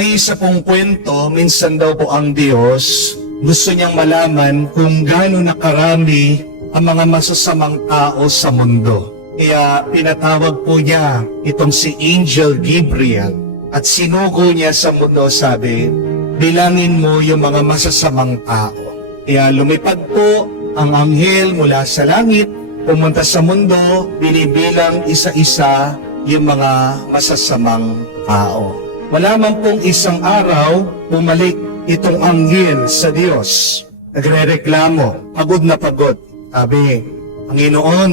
May isa pong kwento, minsan daw po ang Diyos, gusto niyang malaman kung gaano nakarami ang mga masasamang tao sa mundo. Kaya pinatawag po niya itong si Angel Gabriel at sinugo niya sa mundo, sabi, bilangin mo yung mga masasamang tao. Kaya lumipad po ang anghel mula sa langit, pumunta sa mundo, binibilang isa-isa yung mga masasamang tao. Wala man pong isang araw, bumalik itong anghel sa Diyos. Nagre-reklamo, pagod na pagod. Sabi, Panginoon,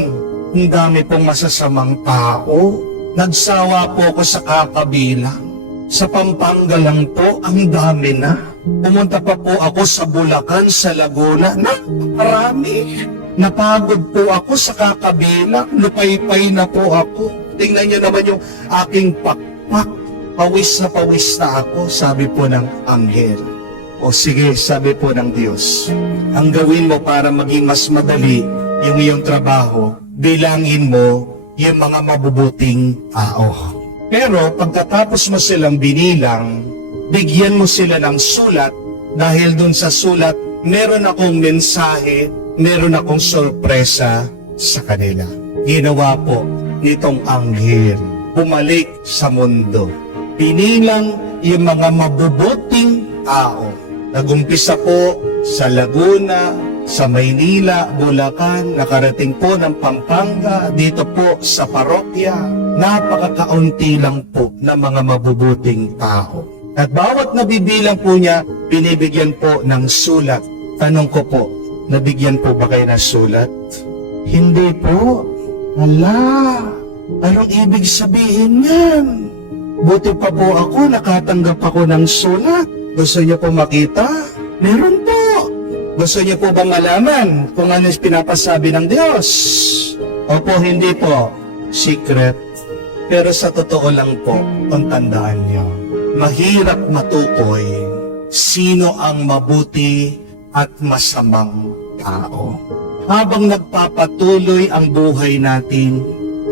ang dami pong masasamang tao. Nagsawa po ako sa kakabilang. Sa Pampanga lang po, ang dami na. Pumunta pa po ako sa Bulacan, sa Laguna. Napakarami. Napagod po ako sa kakabilang. Lupay-pay na po ako. Tingnan niyo naman yung aking pakpak. Pawis na ako, sabi po ng anghel. O sige, sabi po ng Diyos, ang gawin mo para maging mas madali yung iyong trabaho, bilangin mo yung mga mabubuting tao. Pero pagkatapos mo silang binilang, bigyan mo sila ng sulat dahil dun sa sulat, meron akong mensahe, meron akong sorpresa sa kanila. Ginawa po nitong anghel, bumalik sa mundo. Binilang yung mga mabubuting tao. Nagumpisa po sa Laguna, sa Maynila, Bulacan, nakarating po ng Pampanga, dito po sa parokya. Napakakaunti lang po ng mga mabubuting tao. At bawat nabibilang po niya, binibigyan po ng sulat. Tanong ko po, nabigyan po ba kayo ng sulat? Hindi po. Ala, anong ibig sabihin yan? Buti pa po ako, nakatanggap ako ng sulat. Gusto niyo po makita? Meron po. Gusto niyo po ba malaman kung ano yung pinapasabi ng Diyos? Opo, hindi po. Secret. Pero sa totoo lang po, kung tandaan niyo, mahirap matukoy sino ang mabuti at masamang tao. Habang nagpapatuloy ang buhay natin,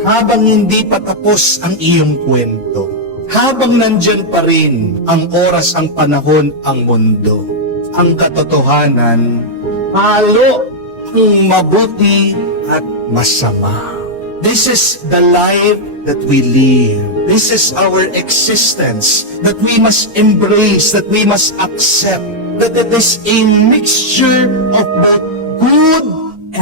habang hindi pa tapos ang iyong kwento, habang nandyan pa rin ang oras, ang panahon, ang mundo, ang katotohanan, halo ang mabuti at masama. This is the life that we live. This is our existence that we must embrace, that we must accept, that it is a mixture of both good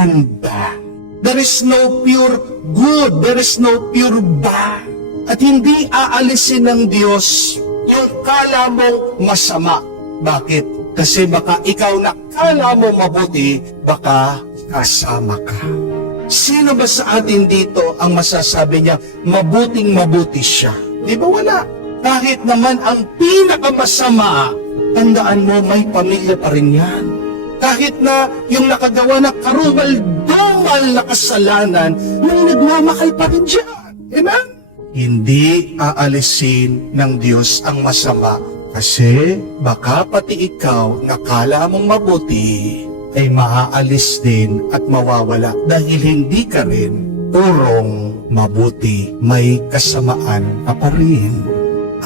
and bad. There is no pure good, there is no pure bad. At hindi aalisin ng Diyos yung kala mong masama. Bakit? Kasi baka ikaw na kala mo mabuti, baka kasama ka. Sino ba sa atin dito ang masasabi niya, mabuting mabuti siya? Di ba wala? Kahit naman ang pinakamasama, tandaan mo may pamilya pa rin yan. Kahit na yung nakagawa na karumal-dumal na kasalanan, may nagmamahal pa rin dyan. Amen? Hindi aalisin ng Diyos ang masama kasi baka pati ikaw nakala mong mabuti ay maaalis din at mawawala dahil hindi ka rin purong mabuti, may kasamaan ka pa rin.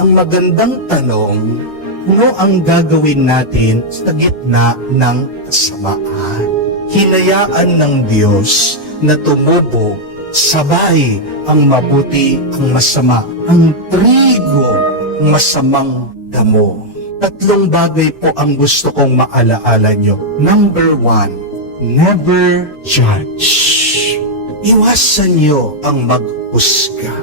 Ang magandang tanong, ano ang gagawin natin sa gitna ng kasamaan? Hinayaan ng Diyos na tumubo sabay ang mabuti, ang masama, ang trigo, masamang damo. Tatlong bagay po ang gusto kong maalaala nyo. Number 1, never judge. Iwasan nyo ang maghusga.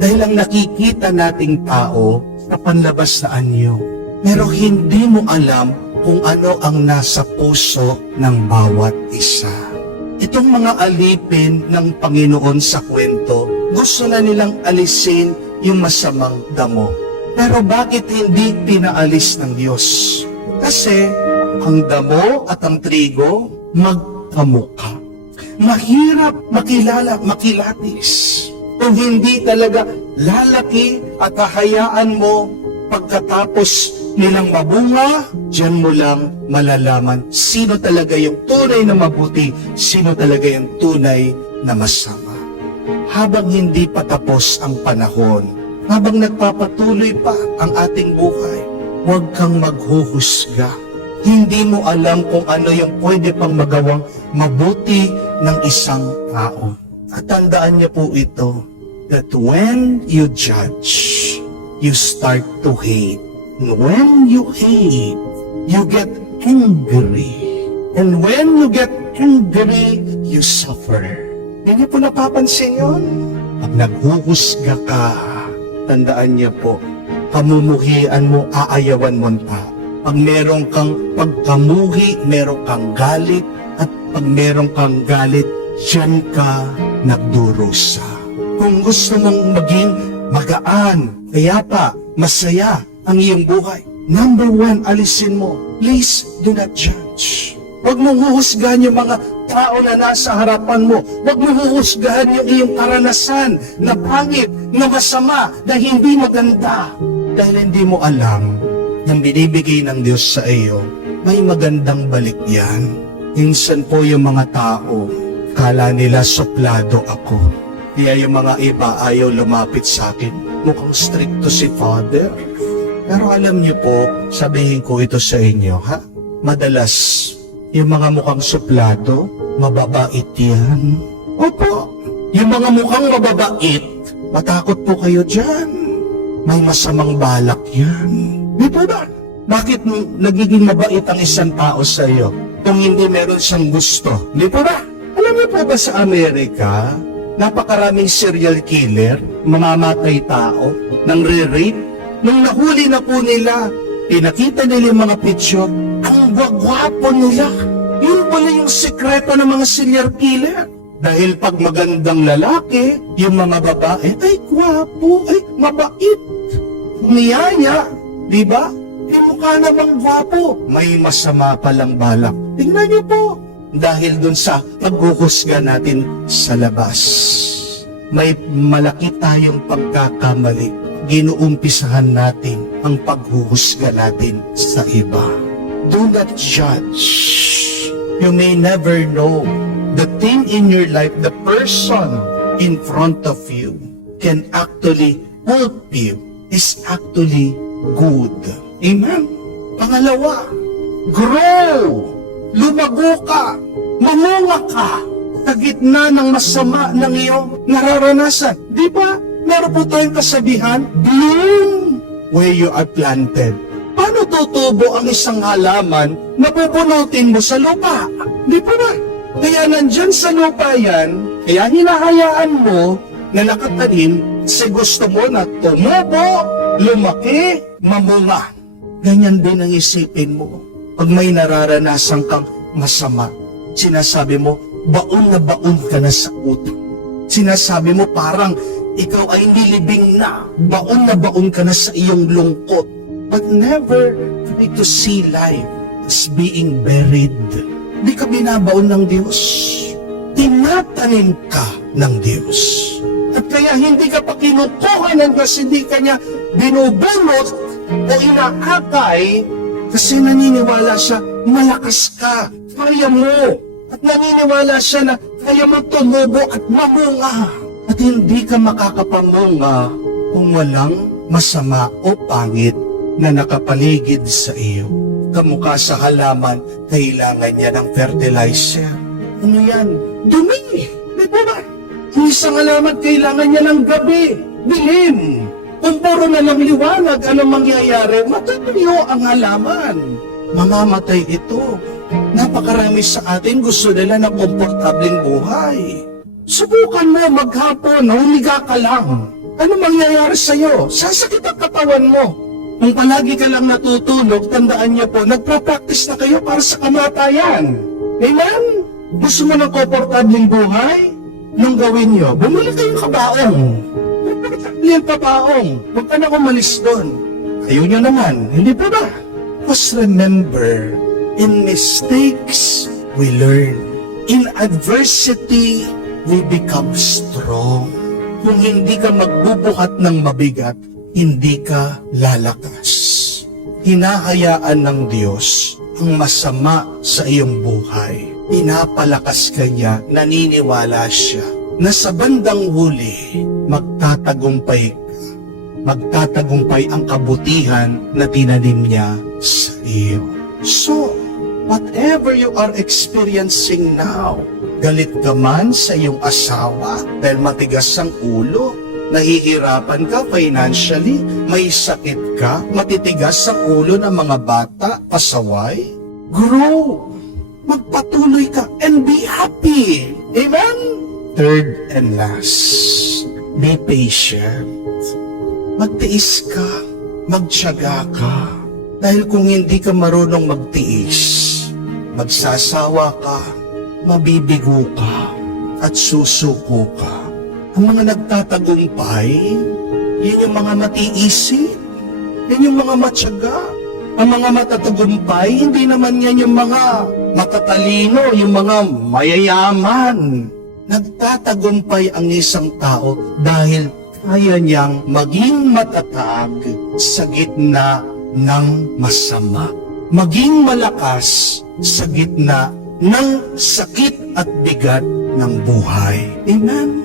Dahil ang nakikita nating tao sa panlabas na anyo. Pero hindi mo alam kung ano ang nasa puso ng bawat isa. Itong mga alipin ng Panginoon sa kwento, gusto na nilang alisin yung masamang damo. Pero bakit hindi pinaalis ng Diyos? Kasi ang damo at ang trigo magkamukha. Mahirap makilala, makilatis. Kung hindi talaga lalaki at hahayaan mo pagkatapos nilang mabunga, diyan mo lang malalaman sino talaga yung tunay na mabuti, sino talaga yung tunay na masama. Habang hindi pa tapos ang panahon, habang nagpapatuloy pa ang ating buhay, huwag kang maghuhusga. Hindi mo alam kung ano yung pwede pang magawang mabuti ng isang tao. At tandaan niyo po ito, that when you judge, you start to hate. And when you hate, you get angry. And when you get angry, you suffer. Hindi niyo po napapansin yun? Pag naghuhusga ka, tandaan niyo po, kamumuhian mo, aayawan mo ang tao. Pag meron kang pagkamuhi, meron kang galit, at pag meron kang galit, diyan ka nagdurusa. Kung gusto mong maging magaan, kayapa, masaya ang iyong buhay, number 1, alisin mo, please do not judge. Huwag mong huhusgahan yung mga tao na nasa harapan mo. Huwag mong huhusgahan yung iyong karanasan na pangit, na masama, na hindi maganda. Dahil hindi mo alam, yung binibigay ng Diyos sa iyo, may magandang balik yan. Minsan po yung mga tao, kala nila suplado ako. Kaya yung mga iba ayaw lumapit sa akin. Mukhang stricto si Father. Pero alam niyo po, sabihin ko ito sa inyo, ha? Madalas, yung mga mukhang suplado, mababait yan. Opo, yung mga mukhang mababait, matakot po kayo dyan. May masamang balak yan. Di po ba? Bakit nagiging mabait ang isang tao sa iyo kung hindi meron siyang gusto? Di po ba? Alam niyo po ba sa Amerika, napakaraming serial killer, mamamatay tao, nang re-rape? Nung nahuli na po nila, pinakita nila yung mga picture, ang gwagwapo nila. Yun pala yung sekreto ng mga serial killer. Dahil pag magandang lalaki, yung mga babae, ay gwapo, ay mabait, niyaya, di ba? Yung mukha namang gwapo, may masama palang balak. Tingnan niyo po, dahil dun sa paghuhusga natin sa labas, may malaki tayong pagkakamali. Ginuumpisahan natin ang paghuhusga natin sa iba. Do not judge. You may never know the thing in your life, the person in front of you can actually help you, is actually good. Amen? Pangalawa, grow! Lumago ka! Mamunga ka! Sa gitna ng masama ng iyong nararanasan. Di ba? Meron po tayong kasabihan, bloom where you are planted. Paano tutubo ang isang halaman na pupunutin mo sa lupa? Di ba ba? Kaya nandyan sa lupa yan, kaya hinahayaan mo na nakatanim kasi gusto mo na tumubo, lumaki, mamunga. Ganyan din ang isipin mo. Pag may nararanasan kang masama, sinasabi mo, baon na baon ka na sa utang. Sinasabi mo parang ikaw ay nilibing na baon ka na sa iyong lungkot. But never try to see life as being buried. Di ka binabaon ng Diyos. Tinatanim ka ng Diyos. At kaya hindi ka pa kinukuhanan kasi hindi ka niya binubunot o inaakay kasi naniniwala siya, malakas ka, kaya mo. At naniniwala siya na kaya mo tumubo at mamunga. At hindi ka makakapamunga kung walang masama o pangit na nakapaligid sa iyo. Kamukha sa halaman, kailangan niya ng fertilizer. Ano yan? Dumi! Di ba? Ang isang halaman, kailangan niya ng gabi, dilim. Kung puro na lang liwanag, anong mangyayari? Matutuyo ang halaman. Mamamatay ito. Napakarami sa atin gusto nila ng komportableng buhay. Subukan mo maghapon, humiga ka lang. Ano mangyayari sa'yo? Sasakit ang katawan mo. Kung palagi ka lang natutulog, tandaan niyo po, nagpa-practice na kayo para sa kamatayan. Amen? Gusto mo ng komportableng buhay? Nung gawin niyo, bumili kayong kabaong. Yung kabaong, huwag ka na umalis doon. Ayaw niyo naman, hindi pa ba? Just remember, in mistakes, we learn. In adversity, we become strong. Kung hindi ka magbubuhat ng mabigat, hindi ka lalakas. Hinahayaan ng Diyos ang masama sa iyong buhay. Pinapalakas ka niya, naniniwala siya na sa bandang huli, magtatagumpay ka. magtatagumpay ang kabutihan na tinanim niya sa iyo. So, whatever you are experiencing now, galit ka man sa iyong asawa dahil matigas ang ulo, nahihirapan ka financially, may sakit ka, matitigas ang ulo ng mga bata, pasaway, grow, magpatuloy ka, and be happy. Amen? Third and last, be patient. Magtiis ka, magtiyaga ka. Dahil kung hindi ka marunong magtiis, magsasawa ka, mabibigo ka, at susuko ka. Ang mga nagtatagumpay, yun yung mga matiisin, yun yung mga matyaga. Ang mga matatagumpay, hindi naman yan yung mga matatalino, yung mga mayayaman. Nagtatagumpay ang isang tao dahil kaya niyang maging matatag sa gitna ng masama. Maging malakas sa gitna ng sakit at bigat ng buhay. Amen?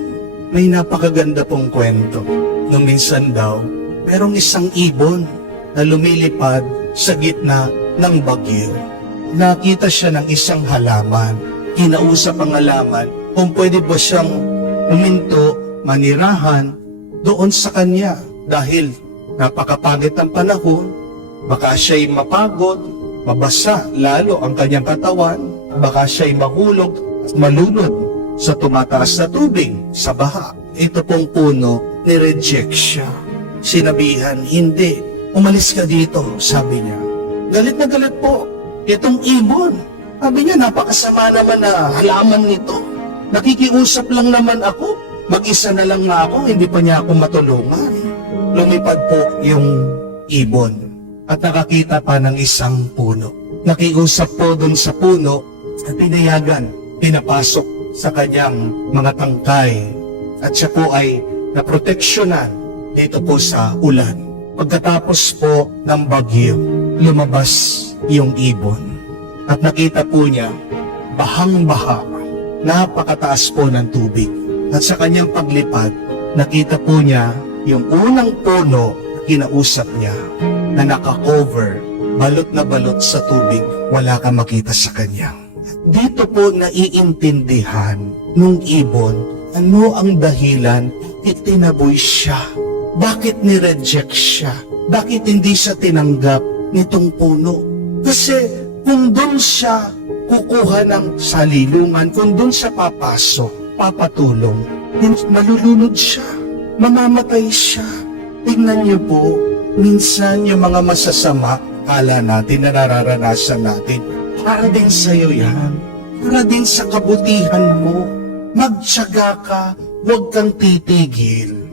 May napakaganda pong kwento. Nung minsan daw, merong isang ibon na lumilipad sa gitna ng bagyo. Nakita siya ng isang halaman. Kinausap ang halaman kung pwede ba siyang huminto, manirahan doon sa kanya dahil napakapagit ang panahon, baka siya'y mapagod, mabasa lalo ang kanyang katawan, baka siya'y mahulog at malunod sa tumataas na tubig, sa baha. Ito pong puno, ni-reject siya. Sinabihan, hindi, umalis ka dito, sabi niya. Galit na galit po, itong ibon. Sabi niya, napakasama naman na halaman nito. Nakikiusap lang naman ako. Mag-isa na lang nga ako, hindi pa niya ako matulungan. Lumipad po yung ibon at nakakita pa ng isang puno. Nakiusap po dun sa puno at pinayagan, pinapasok sa kanyang mga tangkay. At siya po ay naproteksyonan dito po sa ulan. Pagkatapos po ng bagyo, lumabas yung ibon. At nakita po niya, bahang-baha, napakataas po ng tubig. At sa kanyang paglipad, nakita po niya yung unang puno na kinausap niya na naka-cover, balot na balot sa tubig, wala kang makita sa kanya. Dito po naiintindihan nung ibon, ano ang dahilan, itinaboy siya. Bakit ni-reject siya? Bakit hindi siya tinanggap nitong puno? Kasi kung doon siya kukuha ng salilungan, kung doon siya papasok, papatulong, malulunod siya, mamamatay siya. Tingnan niyo po, minsan yung mga masasama, kala natin na nararanasan natin, para din sa'yo yan, para din sa kabutihan mo. Magtiyaga ka, huwag kang titigil,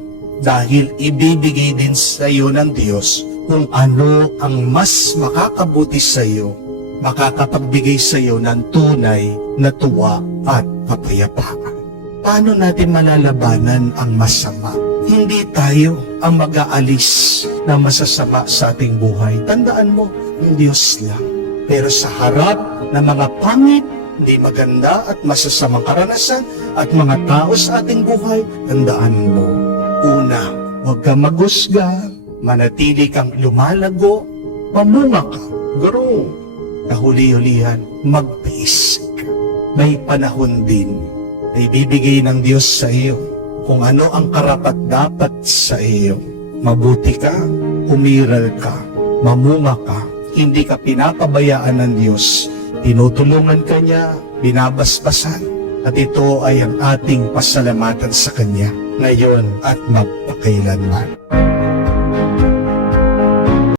dahil ibibigay din sa'yo ng Diyos kung ano ang mas makakabuti sa'yo, makakapagbigay sa'yo ng tunay na tuwa at kapayapaan. Paano natin malalabanan ang masama? Hindi tayo ang mag-aalis ng masasama sa ating buhay. Tandaan mo, ang Diyos lang. Pero sa harap ng mga pangit, hindi maganda at masasamang karanasan at mga tao sa ating buhay, tandaan mo, una, huwag kang maghusga, manatili kang lumalago, pamunga ka, grow. Kahuli-hulihan, magtiis ka. May panahon din na ibibigay ng Diyos sa iyo kung ano ang karapat-dapat sa iyo. Mabuti ka, umiral ka, mamunga ka, hindi ka pinapabayaan ng Diyos, tinutulungan ka niya, binabasbasan, at ito ay ang ating pasalamatan sa Kanya ngayon at magpakailanman.